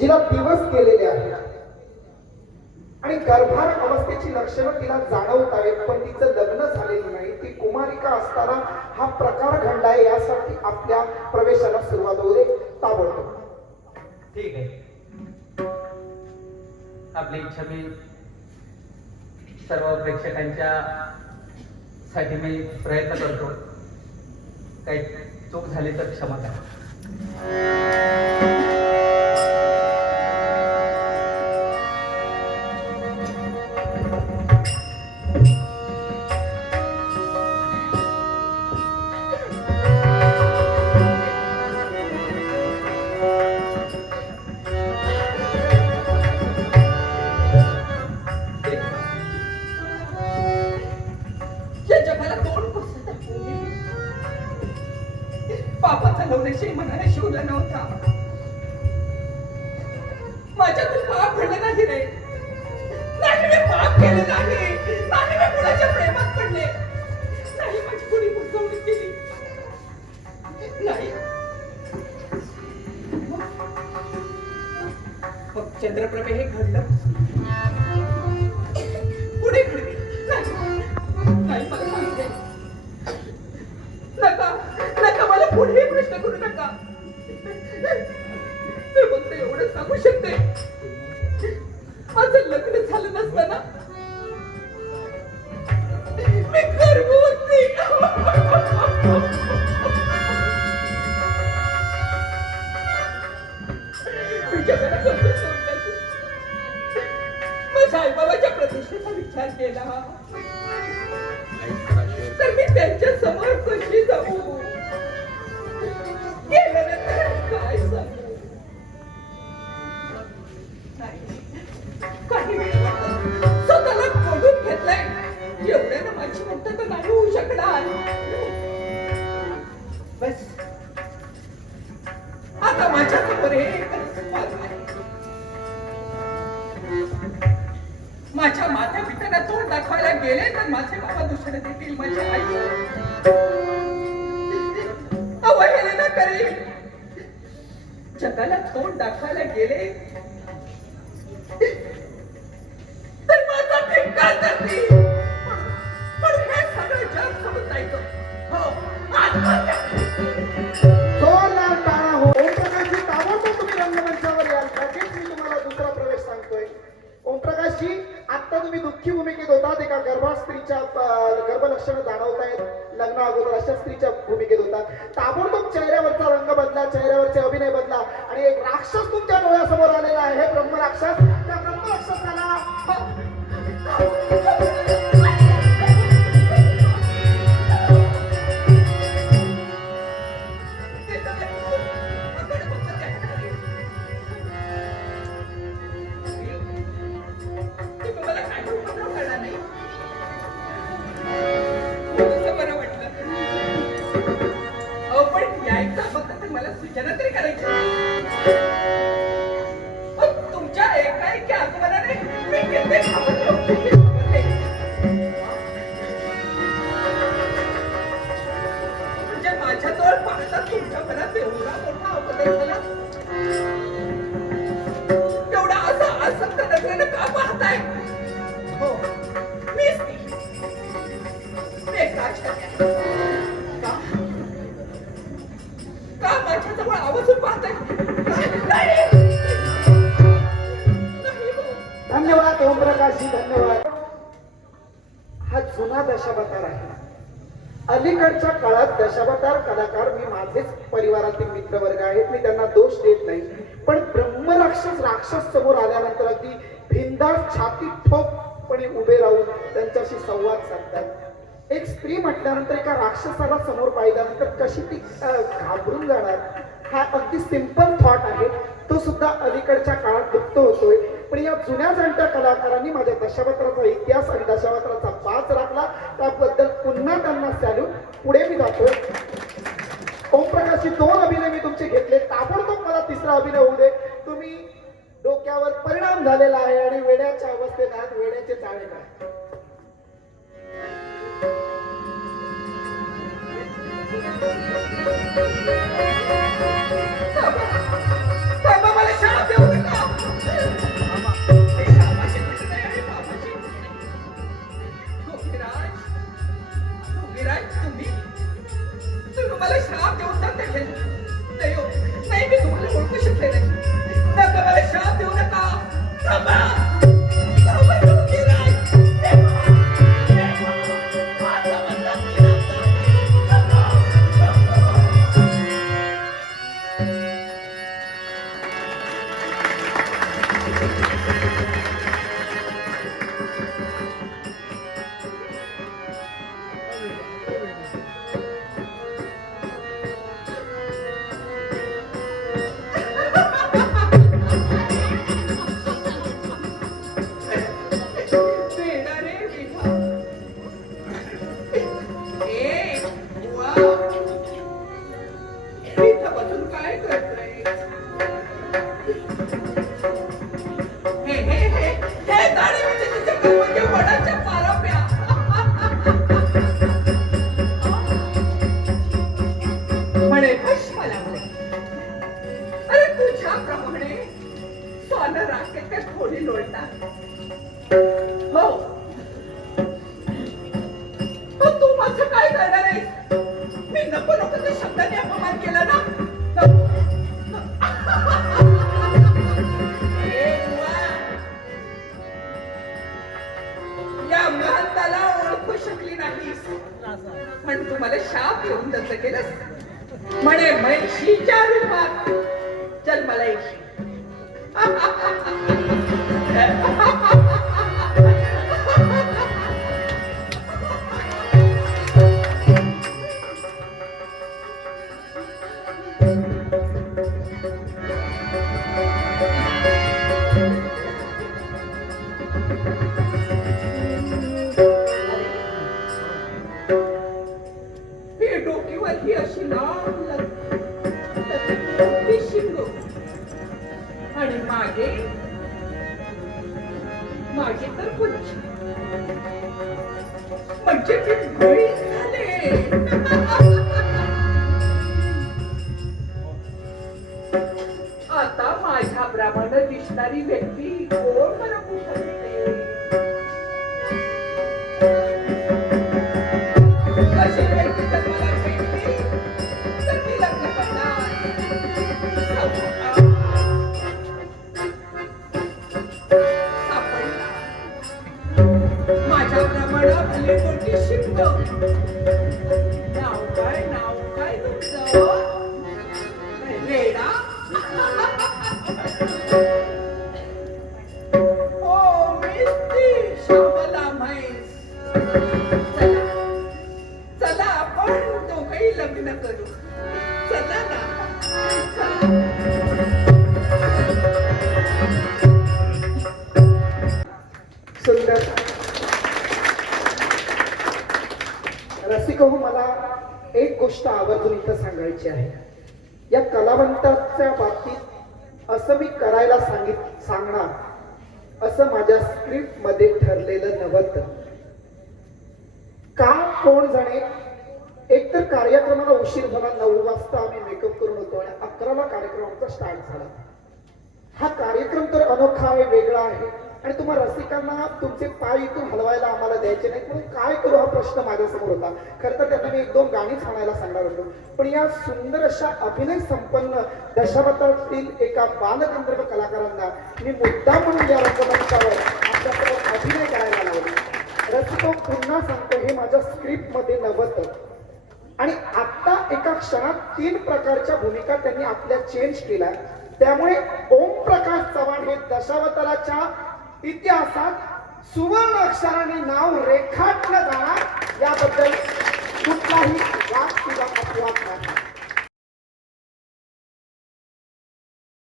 जिला दिवस केलेले आहेत. आणि गर्भार अवस्थेची लक्षणं तिला जाणवत आहेत पण तिचं लग्न झालेलं नाही. ती कुमारिका असताना हा प्रकार घडलाय यासाठी आपल्या प्रवेशाला सुरुवात होऊ दे. ताबडतोब. ठीक आहे. आपली इच्छा मी सर्व प्रेक्षकांच्या साठी मी प्रयत्न करतो. काही चूक झाली तर क्षमा जगाला तोंड मनाने शिवला नव्हता. माझ्यातून पाप घडलं नाही रे. नाही मी पाप नाही. नाही मी कुणाच्या प्रेमात पडले. नाही माझी कुणी फसवणूक केली. नाही. मग चंद्रप्रभे हे घडलं. सांगू माझं लग्न झालं नसताना मी गर्भवती मी जगाला कसं माझ्या आईबाबाच्या प्रतिष्ठेचा विचार केला. तर मी त्यांच्यासमोर कशी जाऊ? गेल्यानंतर बाबा देतील माझी आई अवहेलना करेल जगाला तोंड दाखवायला गेले. तर माझा धिक्कार करतील पण हे सगळं जग हो आत्महत्या. त्याचे अभिनय बदला. आणि एक राक्षस तुमच्या डोळ्यासमोर आलेला आहे. हे ब्रह्म राक्षस त्या ब्रह्म मी अलीकडच्या काळात दशावतार कलाकार मी माझेच परिवारातील मित्रवर्ग आहेत. मी त्यांना दोष देत नाही. पण ब्रह्मराक्षस राक्षस समोर आल्यानंतर अगदी भिंदार छाती ठोकपणे उभे राहून त्यांच्याशी संवाद साधतात. एक स्त्री म्हटल्यानंतर एका राक्षसाला समोर पाहिल्यानंतर कशी ती घाबरून जाणार? हा अगदी सिंपल थॉट आहे. तो सुद्धा अलीकडच्या काळात लुप्त होतोय. पण या जुन्या जाणत्या कलाकारांनी माझ्या दशावताराचा इतिहास आणि दशावताराचा पाच राखला. त्याबद्दल पुन्हा त्यांना सॅल्यूट पुढे मी जातोय ओमप्रकाशची दोन अभिनय मी तुमचे घेतले. ताबडतोब मला तिसरा अभिनय होऊ दे. तुम्ही डोक्यावर परिणाम झालेला आहे आणि वेड्याच्या अवस्थेत आहात. वेड्याचे चाळे काय? तुझ्याप्रमाणे सोनं राखेत थोडी लोळतात. हो. पण तू माझं काय करणार आहेस? मी नको नको त्या शब्दाने अपमान केला ना. नको. ए, बुवा. या महंताला ओळखू शकली नाहीस. पण तू मला शाप येऊन तसं केलंस. म्हणे म्हैशीच्या रूपात. मला येशील ही अशी लांब लग मागे. मागे तर पुच्छ म्हणजे सुंदर. रसिक हो मला एक गोष्ट आवर्जून इथं सांगायची आहे. या कलावंताच्या बाबतीत असं मी करायला सांगित सांगणार असं माझ्या स्क्रिप्टमध्ये ठरलेलं नव्हतं. का कोण जाणे? एकतर कार्यक्रमाला उशीर झाला नऊ वाजता आम्ही मेकअप करून होतो आणि अकराला कार्यक्रमाचा स्टार्ट झाला. हा कार्यक्रम तर अनोखा आहे वेगळा आहे. आणि तुम्हाला रसिकांना तुमचे पाय इथून हलवायला आम्हाला द्यायचे नाही म्हणून काय करू हा प्रश्न माझ्यासमोर होता. खरं तर त्यांना मी एक दोन गाणीच म्हणायला सांगणार होतो. पण या सुंदर अशा अभिनय संपन्न दशावतातील एका बालगंधर्व कलाकारांना मी मुद्दा म्हणून या रंगमंचावर आपल्यासोबत अभिनय करायला लावले. रसिको पुन्हा सांगतो हे माझ्या स्क्रिप्टमध्ये नव्हतं. आणि आता एका क्षणात तीन प्रकारच्या भूमिका त्यांनी आपल्या चेंज केल्या. त्यामुळे ओम प्रकाश चव्हाण हे दशावताराच्या इतिहासात सुवर्ण अक्षराने नाव रेखाटलं जाणार. याबद्दल कुठलाही वाद किंवा अपवाद नाही.